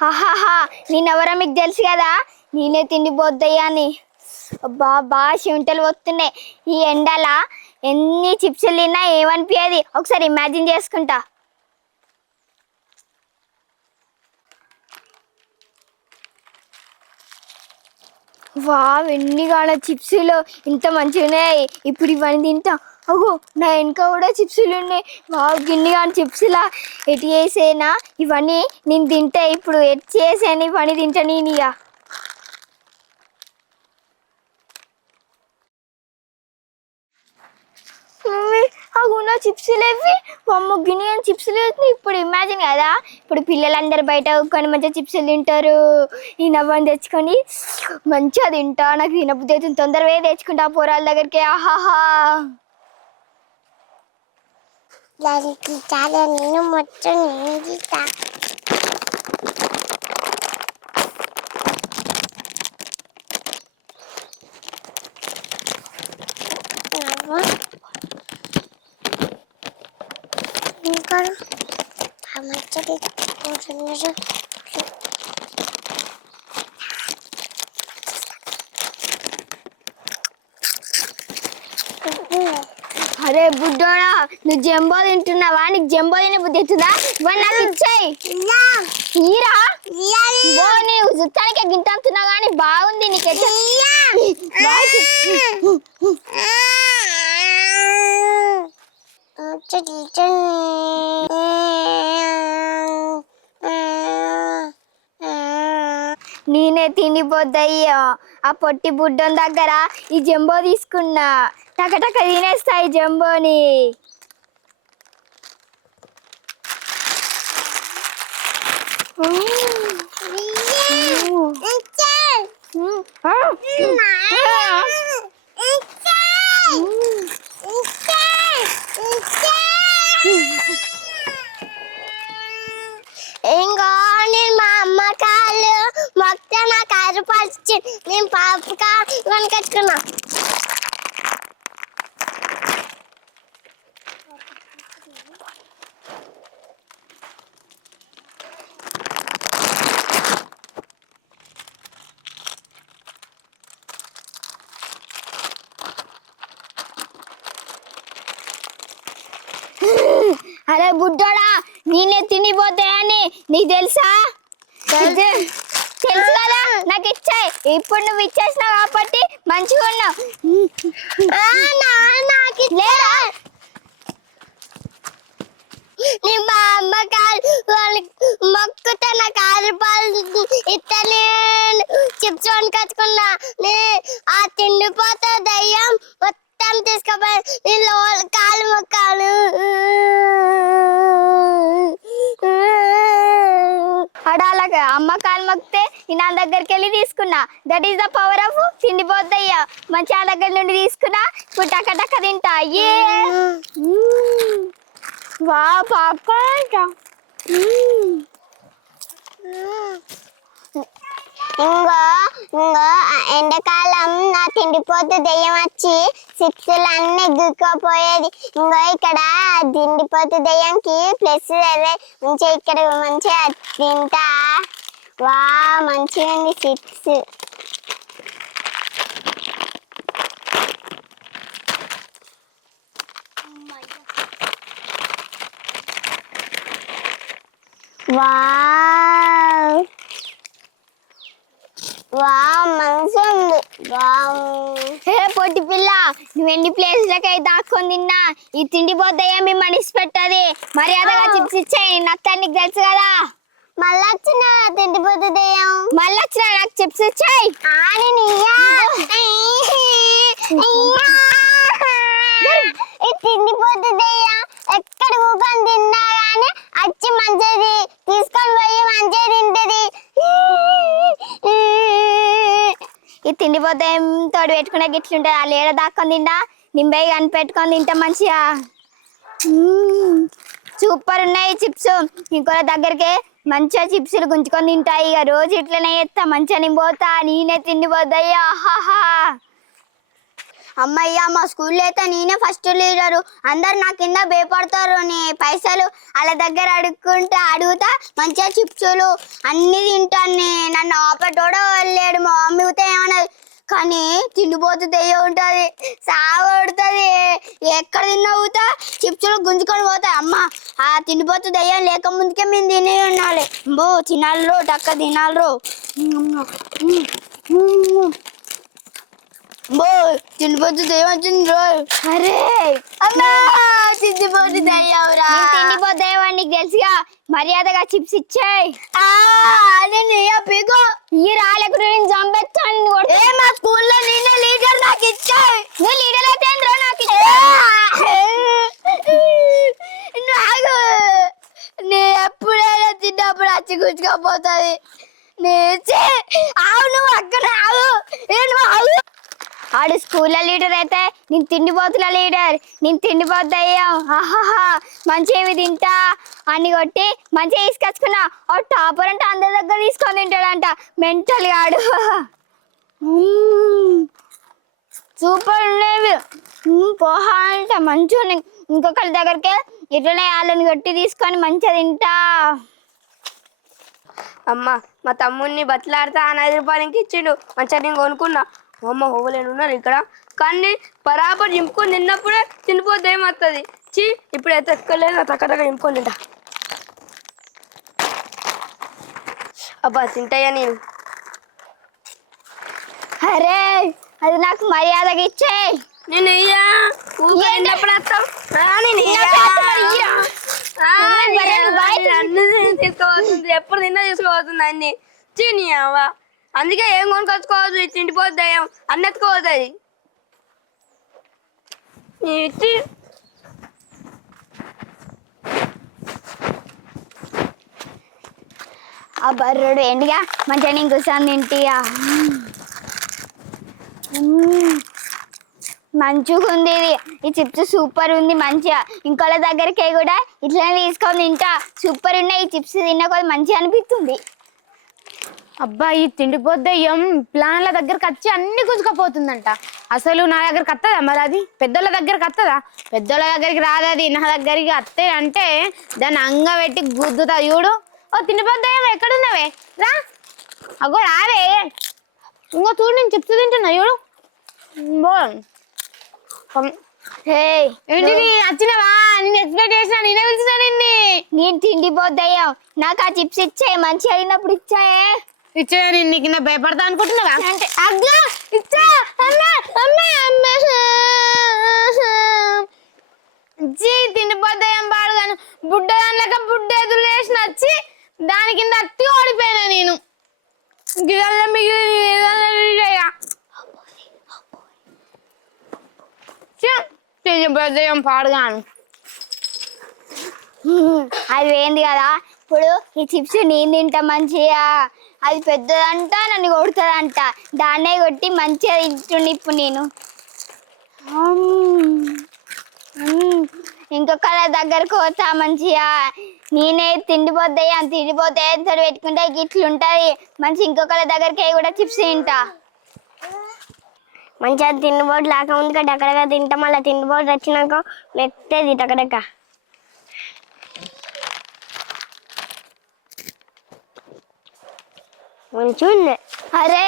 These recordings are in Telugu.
హాహాహా నేనెవరో మీకు తెలుసు కదా, నేనే తిండిపోద్దయ్యా అని. అబ్బా బాగా చెమటలు వస్తున్నాయి ఈ ఎండల. ఎన్ని చిప్స్లు తిన్నా ఏమనిపించేది, ఒకసారి ఇమాజిన్ చేసుకుంటా. వావ్ ఎన్ని కాడ చిప్సులు ఇంత మంచిగా ఉన్నాయి. ఇప్పుడు ఇవన్నీ తింటా. అగో నా వెనక కూడా చిప్సులు ఉన్నాయి. వావ్ గిన్ని కానీ చిప్సులా ఎటు చేసేనా ఇవన్నీ నేను తింటా. ఇప్పుడు ఎటు చేసాను ఇవన్నీ తింటా నేను ఇక. అవునా చిప్సులు ఇవి అమ్మ గిన్నె అని చిప్సులు. ఇప్పుడు ఇమాజిన్ కదా, ఇప్పుడు పిల్లలందరూ బయట కానీ మంచిగా చిప్సులు తింటారు. ఈ నవ్వని తెచ్చుకొని మంచిగా తింటా. నాకు వినబుద్ధి అవుతుంది, తొందరగా తెచ్చుకుంటా పోరాల దగ్గరికి. ఆహాహా చాలా నేను మొత్తం ఇంకా మంచిది. అరే బుడ్డోడా, నువ్వు జంబో తింటున్నావా? నీకు జంబో తినే బుద్ధి అవుతుందా? ఇవన్నీ నాకు ఇచ్చాయి. ఈరా నీవు జుత్తానికే గింత అంటున్నావు కానీ బాగుంది నీకైతే. నేనే తిండిపోద్దయ్యా. ఆ పొట్టి బుడ్డోని దగ్గర ఈ జంబో తీసుకున్నా, టకటక తినేస్తా ఈ జంబోని. ఇంకా నేను మా అమ్మ కాళ్ళు మొత్తం నా కారు పరిచి నేను పాప కొనుకొచ్చుకున్నా. అరే బుడ్డోడా, నేనే తిండిపోతాయని నీకు తెలుసా? తెలుసు కదా, నాకు ఇచ్చాయి. ఇప్పుడు నువ్వు ఇచ్చేసినావు కాబట్టి మంచిగా ఉన్నావు. లేరా నీ మా అమ్మ కాలు మొక్కుతా నా కారు పాలు ఇతనే చిప్స్ కొనుకొచ్చుకున్నా. ఆ తిండిపోతా దయ్యం మొత్తం తీసుకుపోయి నేను కాలు మొక్కాలు. అడాలగా అమ్మ కాలు మొక్కితే నా దగ్గరికి వెళ్ళి తీసుకున్నా. That is the power of తిండిపోద్దయ్యా. మంచి ఆ దగ్గర నుండి తీసుకున్నా. ఇప్పుడు టక్క టక్క తింటా. ఏ వా పాప ఇంకో ఎండాకాలం నా తిండిపోతే దెయ్యం వచ్చి సిప్సులు అన్ని ఎగ్గుకోపోయేది. ఇక్కడ తిండిపోతే దెయ్యంకి ప్లస్ అదే మంచిగా ఇక్కడ మంచిగా తింటా. వా మంచిగా ఉంది సిప్స్. వావ్ వావ్ మంచిగా ఉంది. హే పొట్టి పిల్ల, నువ్వు ఎన్ని ప్లేస్లకి అయితే దాక్కొని తిన్నా ఈ తిండిపోద్దయ్యా మీ మనిషి పెట్టది. మర్యాదగా చిప్స్ ఇచ్చాయి. నత్త నీకు తెలుసు కదా. మళ్ళీ వచ్చిన తిండిపోతే దెయ్యం మళ్ళీ వచ్చిన నాకు చిప్స్ ఇచ్చాయి. తిండిపోతే దెయ్యం ఎక్కడ ఊకొని తిన్నా కానీ వచ్చి మంచిది తీసుకొని పోయి మంచిగా తింటది. ఈ తిండిపోద్దయ్యం తోడు పెట్టుకునే గిట్లుంటుంది. వాళ్ళు ఏడ దాక్కొని తింటా నింబై కానీ పెట్టుకొని తింటా మంచిగా. సూపర్ ఉన్నాయి చిప్స్. ఇంకో దగ్గరికి మంచిగా చిప్స్లు గుంజుకొని తింటాయి. ఇక రోజు ఇట్లనే చేస్తా. మంచిగా నేను పోతా. నేనే తిండిపోద్దయ్యా. ఆహాహా అమ్మయ్య మా స్కూల్లో అయితే నేనే ఫస్ట్ లీడరు. అందరు నా కింద భయపడతారు. నీ పైసలు వాళ్ళ దగ్గర అడుగుతా మంచిగా చిప్సులు అన్ని తింటాను. నన్ను ఆపటోడో వెళ్ళాడు. మా మమ్మీ అయితే ఏమన్నది, కానీ తిండిపోతు దెయ్యం ఉంటుంది, సాగుతుంది. ఎక్కడ తిన్నావుతా చిప్సులు గుంజుకొని పోతాయి. అమ్మ ఆ తిండిపోతు దెయ్యం లేక ముందుకే మేము తిని ఉండాలి. బో తినాలి టక్క తినాలి. బో తిండిపోతు దెయ్యం వచ్చింది రో. అరే అమ్మా తిండిపోతు దెయ్యం రా. తిండిపోతు దెయ్యం అని నీకు తెలుసుగా, మర్యాదగా చిప్స్ ఇచ్చేయి. అదే పీకో ఈ రాలేకుండా నేను చంపేస్తాను. ఏ మా స్కూల్లో నేనే లీడర్, నాకు ఇచ్చాయి. నువ్వు లీడర్ అయితే ఏంద్రా నాకు నాకు నీ ఎప్పుడైనా తిన్నప్పుడు అచ్చి గుచ్చుకోపోతుంది. ఆవు నువ్వు అక్కడ ఆవు ఆవు. ఆడు స్కూల్లో లీడర్ అయితే నేను తిండిపోతుల లీడర్. నేను తిండిపోద్దయ్యాం. ఆహాహా మంచిగా తింటా అన్ని కొట్టి మంచిగా తీసుకొచ్చుకున్నా. ఆ టాపర్ అంటే అందరి దగ్గర తీసుకొని తింటాడంట మెంటల్ గాడు. సూపర్ ఉండేవి. పోహా అంటే మంచిగా ఉన్నాయి. ఇంకొకరి దగ్గరికి ఇట్లనే వాళ్ళని కొట్టి తీసుకొని మంచిగా తింటా. అమ్మ మా తమ్ముడిని బతలాడితే 5 రూపాయలకి ఇచ్చిండు. మంచిగా నేను కొనుక్కున్నా. అమ్మ హోవలేను ఉన్నారు ఇక్కడ, కానీ బరాబర్ చింపుకొని తిన్నప్పుడే తినిపోతే ఏమవుతుంది. చీ ఇప్పుడైతే ఎక్కలేదు తగ్గ చింపుకొని తింటా. అబ్బా తింటాయా నేను. అరే అది నాకు మర్యాదగా ఇచ్చేయి. నేను ఇయ్యా తిన్నప్పుడు వస్తాం. తీసుకోవాల్సింది ఎప్పుడు తిన్నా తీసుకోవాల్సింది అన్ని. చీని అవ్వ అందుకే ఏం కొనుకొచ్చుకోవద్దు. తిండిపోద్ది అన్ని ఎత్తుకోవద్దు. ఆ బర్రుడు ఏంటిగా మంచిగా నేను కూర్చొని తింటియా. మంచిగా ఉంది ఇది. ఈ చిప్స్ సూపర్ ఉంది మంచిగా. ఇంకోళ్ళ దగ్గరికి కూడా ఇట్లనే తీసుకొని తింటా. సూపర్ ఉన్నాయి ఈ చిప్స్. తిన్నా కొద్ది మంచిగా అనిపిస్తుంది. అబ్బా ఈ తిండిపోద్దయ్యం ప్లాన్ల దగ్గరకు వచ్చి అన్ని గుంజుకపోతుందంట. అసలు నా దగ్గరకు వస్తుందా మరి? అది పెద్దోళ్ళ దగ్గరకు వస్తుందా? పెద్దోళ్ళ దగ్గరికి రాదది. నా దగ్గరికి వస్తే అంటే దాన్ని అంగ పెట్టి గుద్దుతా చూడు. ఓ తిండిపోద్దయ్యం ఎక్కడున్నావే రా. అగో రావే. ఇంకో చూడు నేను చిప్స్ తింటున్నా చూడు. ఏంటి వచ్చినవా? నేను ఎక్స్పెక్ట్ చేసినా, నేనే పిలిచినా నిన్ని. నేను తిండిపోద్దయ్యాం. నాకు ఆ చిప్స్ ఇచ్చాయి. మంచిగా అయినప్పుడు ఇచ్చాయే. ఇచ్చే నేను నీకు నా భయపడతా అనుకుంటున్నావా? అంటే అగ్గా ఇచ్చా జీ తిండిపోతాయం పాడుగాను. బుడ్డ దానిలాగా బుడ్డ ఎదురు వేసి నచ్చి దాని కింద అత్తి ఓడిపోయినా నేను. తిండిపోతాయం పాడుగాను. అది ఏంది కదా, ఇప్పుడు ఈ చిప్స్ నేను తింటా మంచిగా. అది పెద్దదంట, నన్ను కొడుతుందంట. దాన్నే కొట్టి మంచిగా తింటుండే ఇప్పుడు నేను. ఇంకొకళ్ళ దగ్గరకు పోతా మంచిగా. నేనే తిండిపోతాయి అని తిండిపోతే తడి పెట్టుకుంటే ఇట్లుంటది మంచి. ఇంకొకళ్ళ దగ్గరికి కూడా చిప్స్ తింటా. మంచిగా తిండిపోటు లేకముందుగా డక్కడగా తింటా. మళ్ళీ తిండిపోటు వచ్చినాక మెత్తది టకడక. మంచిగా అరే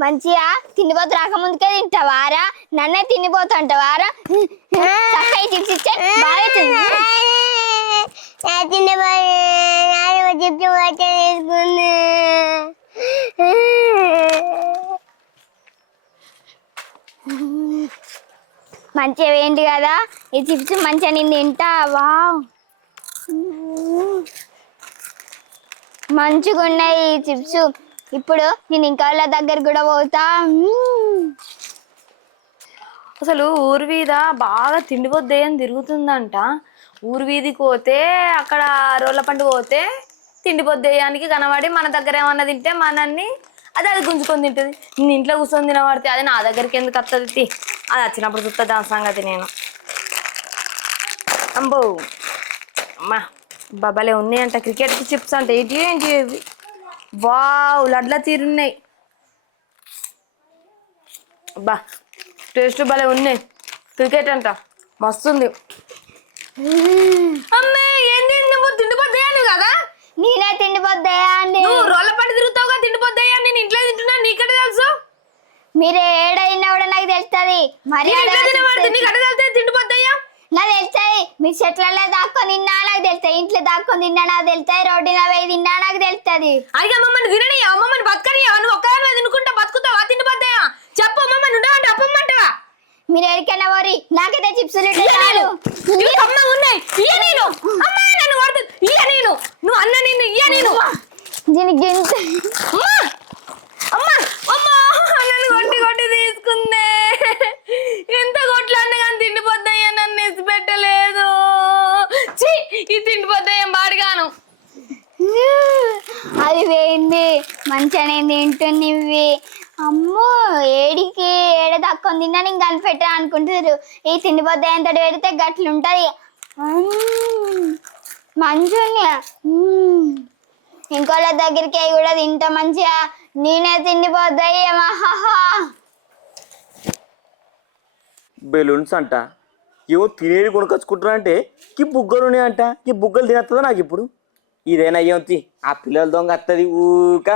మంచిగా తిండిపోతు రాకముందుకే తింటావారా? నన్నే తిండిపోతా అంటావారా? చిప్స్ ఇచ్చే బాగా మంచిగా ఏంటి కదా ఈ చిప్స్ మంచిగా నేను తింటా. వావ్ మంచిగా ఉన్నాయి ఈ చిప్స్. ఇప్పుడు నేను ఇంకా వాళ్ళ దగ్గర కూడా పోతా. అసలు ఊరు వీధ బాగా తిండిపోద్దేయని తిరుగుతుందంట. ఊరు వీధికి పోతే అక్కడ రోళ్ళ పండు పోతే తిండిపోద్దేయానికి కనబడి మన దగ్గర ఏమన్నా తింటే మనల్ని అది గుంజుకొని తింటుంది. నేను ఇంట్లో కూర్చొని తినబడితే అది నా దగ్గరికి ఎందుకు వస్తుంది? అది వచ్చినప్పుడు చూస్తా దాని సంగతి నేను. అంబో అమ్మా బాబాలే ఉన్నాయంట క్రికెట్కి చిప్స్ అంటే. ఏంటి ఏంటి వావ్ లడ్ల తీరున్నాయి. అబ్బా టేస్ట్ భలే ఉన్నాయి. క్రికెట్ అంట మస్తుంది. అమ్మే ఏంది నువ్వు తిండిపోద్దాను కదా? నేనే తిండిపోద్దాయా అండి. నువ్వు రోళ్ళ పడి తిరుగుతావుగా తిండిపోద్దాయా? నేను ఇంట్లో తింటున్నా నీకడే తెలుసు. మీరు ఏడైనా కూడా నాకు తెలుస్తుంది. మరి తిండిపోద్దాయా నాకు తెలుస్తాయి. మీరు చెట్లలో దాక్కొని తిన్నా నాకు తెలుస్తాయి, ఇంట్లో దాక్కొని తిన్నా నాకు తెలుస్తాయి, రోడ్డు పోయి తిన్నా నాకు తెలుస్తుంది. అయితే అమ్మమ్మని తినని, అమ్మమ్మని బతకని, నువ్వు ఒక్కదాని తినుకుంటా బతుకుతావా? తిండిపోద్దాయా చెప్పు. అమ్మమ్మని ఉండవంటే అప్పమ్మంటావా? మీరు ఎడికైనా పోరి, నాకైతే చిప్సులు ఉన్నాయి. ఇయ్య నేను నన్ను కొడుతుంది. ఇయ్య నేను నువ్వు అన్న నిన్ను ఇయ్య నేను దీనికి నన్ను కొట్టి కొట్టి తీసుకుందే. ఎంత కొట్లు అన్న కానీ తిండిపోద్దాయ్యా నన్ను ఎసి పెట్టలేదు. ఈ తిండిపోద్దాయ్యా బాడిగాను. అది వేయింది మంచిగానే తింటుంది. ఇవి అమ్మో ఏడికి ఏడ దక్కొని తిన్నా నేను కనిపెట్టా అనుకుంటారు. ఈ తిండిపోద్దా ఎంత పెడితే గట్లుంటది. మంచిగా ఇంకోళ్ళ దగ్గరికి అవి కూడా తింటా మంచిగా. నేనే తిండిపోద్దాయి. బెలూన్స్ అంట ఏవో తినేది కొనుకొచ్చుకుంటున్నా అంటే ఈ బుగ్గలు ఉన్నాయంట. ఈ బుగ్గలు తినేస్తుందా నాకు ఇప్పుడు? ఇదేనా ఏమవుతుంది? ఆ పిల్లల దొంగ వస్తుంది ఊక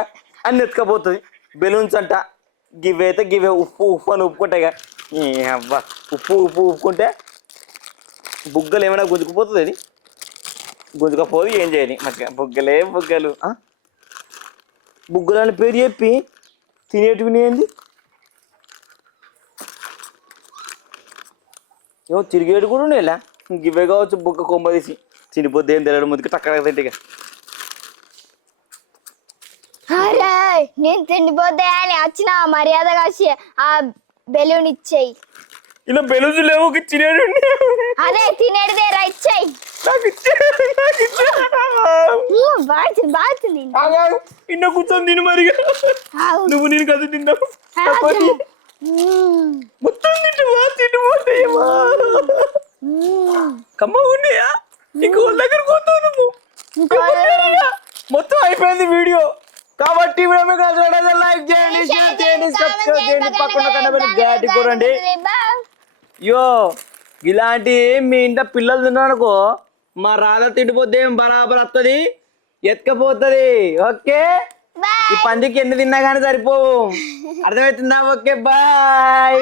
అన్ని ఎత్తుకపోతుంది. బెలూన్స్ అంట గివ్వైతే గివే ఉప్పు ఉప్పు అని ఉప్పుకుంటాయి. అబ్బా ఉప్పు ఉప్పు ఉప్పుకుంటే బుగ్గలు ఏమైనా గుంజుకుపోతుంది. అది గుంజుకపోదు ఏం చేయాలి మంచిగా. బుగ్గలే బుగ్గలు. బుగ్గలు అని పేరు చెప్పి తినేటివి ఏంది? ఏమో తిరిగేడు కూడా ఉండేలా గివే కావచ్చు. బుగ్గ కొమ్మ తీసి తినిపోద్ది ఏం తెలియడం ముందుకు టక్కగా తింటే. అరే నేను తిండిపోద్దా అని వచ్చిన మర్యాదగా వచ్చి ఆ బెలూన్ ఇచ్చేయి. ఇలా బెలూన్స్ లేవు తినేడు. అదే తినేటిదే రా ఇచ్చేయి. బాగుంది ఇన్న కూర్చొని తిను మరిగా. నువ్వు నేను కదా తిన్నావు మొత్తం తింటువా? తిండిపోతాయేమా కమ్మ ఉన్నాయా? ఇంకో దగ్గర పోతావు నువ్వు. మొత్తం అయిపోయింది వీడియో. కాబట్టి లైక్ చేయండి, షేర్ చేయండి, సబ్స్క్రైబ్ చేయండి, పక్కన కనబడి గట్టి కొరండి. యో ఇలాంటి మీ ఇంట్లో పిల్లలు తిన్నారనుకో మా రాధ తిండిపోతే ఏం బరాబర్ వస్తుంది, ఎత్తుకపోతుంది. ఓకే ఈ పందికి ఎన్ని తిన్నా కానీ సరిపోవు. అర్థమవుతుందా? Okay bye.